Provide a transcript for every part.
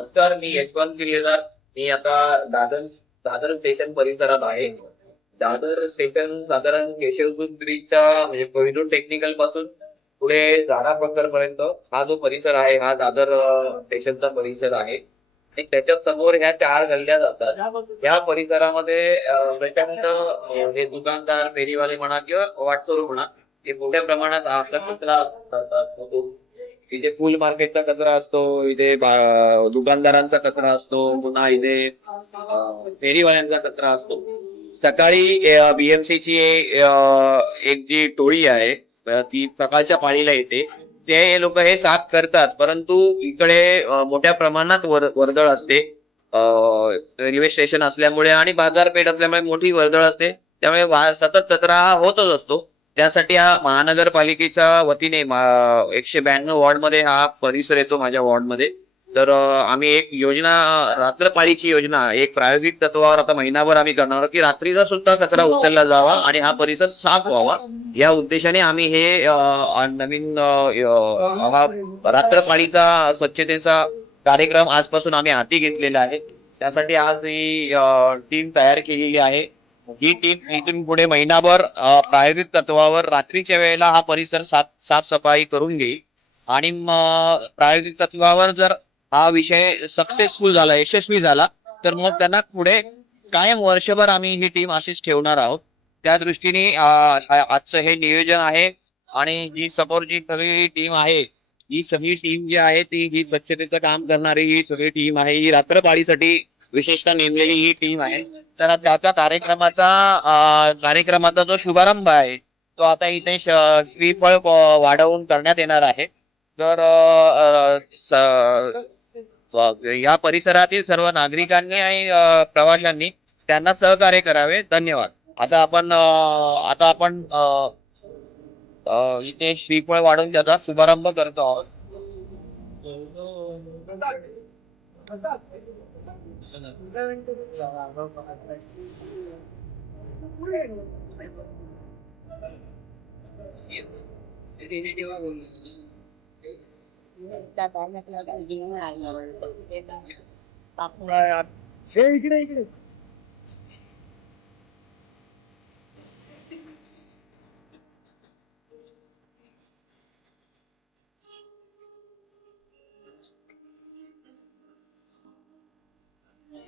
तर मी यशवंत केलेला. मी आता दादर दादर स्टेशन परिसरात आहे. दादर स्टेशन साधारण केशवसुत ब्रिजच्या म्हणजे कोहिनूर टेक्निकल पासून पुढे झाडा पर्यंत हा जो परिसर आहे हा दादर स्टेशनचा परिसर आहे. आणि त्याच्या समोर ह्या 4 गल्ल्या जातात. या परिसरामध्ये प्रचंड हे दुकानदार, फेरीवाले म्हणा किंवा वाटसरू म्हणा, हे मोठ्या प्रमाणात असा कचरा करतात. इथे फुल मार्केटचा कचरा असतो, इथे दुकानदारांचा कचरा असतो, पुन्हा इथे फेरीवाल्यांचा कचरा असतो. सकाळी बीएमसी ची एक जी टोळी आहे ती सकाळच्या पाळीला येते. ते लोक हे साफ करतात, परंतु इकडे मोठ्या प्रमाणात वर्दळ असते. रेल्वे स्टेशन असल्यामुळे आणि बाजारपेठ असल्यामुळे मोठी वर्दळ असते. त्यामुळे सतत कचरा हा होतच असतो. त्यासाठी हा महानगरपालिकेच्या वतीने 192 वॉर्ड मध्ये हा परिसर येतो माझ्या वॉर्ड मध्ये. तर आम्ही एक योजना, रात्रपाळीची योजना एक प्रायोगिक तत्वावर आता महिनाभर आम्ही करणार आहोत की रात्रीचा सुद्धा कचरा उचलला जावा आणि हा परिसर साफ व्हावा. या उद्देशाने आम्ही हे नवीन हा रात्रपाळीचा स्वच्छतेचा कार्यक्रम आजपासून आम्ही हाती घेतलेला आहे. त्यासाठी आज ही टीम तयार केलेली आहे. ही टीम इथून पुढे महिनाभर प्रायोगिक तत्वावर रात्रीच्या वेळेला हा परिसर साफसफाई करून घेईल. आणि प्रायोगिक तत्वावर जर हा विषय सक्सेसफुल झाला, यशस्वी झाला, तर मग त्यांना पुढे कायम वर्षभर आम्ही ही टीम अशीच ठेवणार आहोत. त्या दृष्टीने आजचं हे नियोजन आहे. आणि ही समोरची सगळी टीम आहे, ही सगळी टीम जी आहे ती ही स्वच्छतेचं काम करणारी ही सगळी टीम आहे. ही रात्रपाळीसाठी विशेषतः नेमलेली ही टीम आहे. तर त्याचा कार्यक्रमाचा जो शुभारंभ आहे तो आता इथे श्रीफळ वाढवून करण्यात येणार आहे. तर या परिसरातील सर्व नागरिकांनी आणि प्रवाशांनी त्यांना सहकार्य करावे. धन्यवाद. आता आपण इथे श्रीफळ वाढवून त्याचा शुभारंभ करतो आहोत.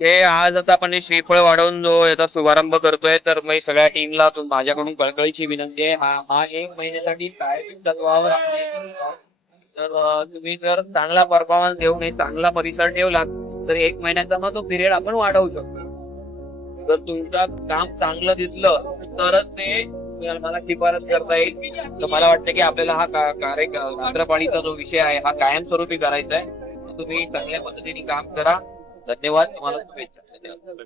हे आज आता आपण हे श्रीफळ वाढवून जो याचा शुभारंभ करतोय, तर मी सगळ्या टीमला माझ्याकडून कळकळीची विनंती आहे. हा 1 महिन्यासाठी प्रायोगिक तत्वावर तर तुम्ही जर चांगला परफॉर्मन्स देऊन एक चांगला परिसर ठेवला तर 1 महिन्याचा मग तो पिरियड आपण वाढवू शकतो. जर तुमचं काम चांगलं दिसलं तरच ते मला शिफारस करता येईल. तर मला वाटतं की आपल्याला हा रात्रपाळीचा जो विषय आहे हा कायमस्वरूपी करायचा आहे. तुम्ही चांगल्या पद्धतीने काम करा. धन्यवाद. तुम्हाला शुभेच्छा.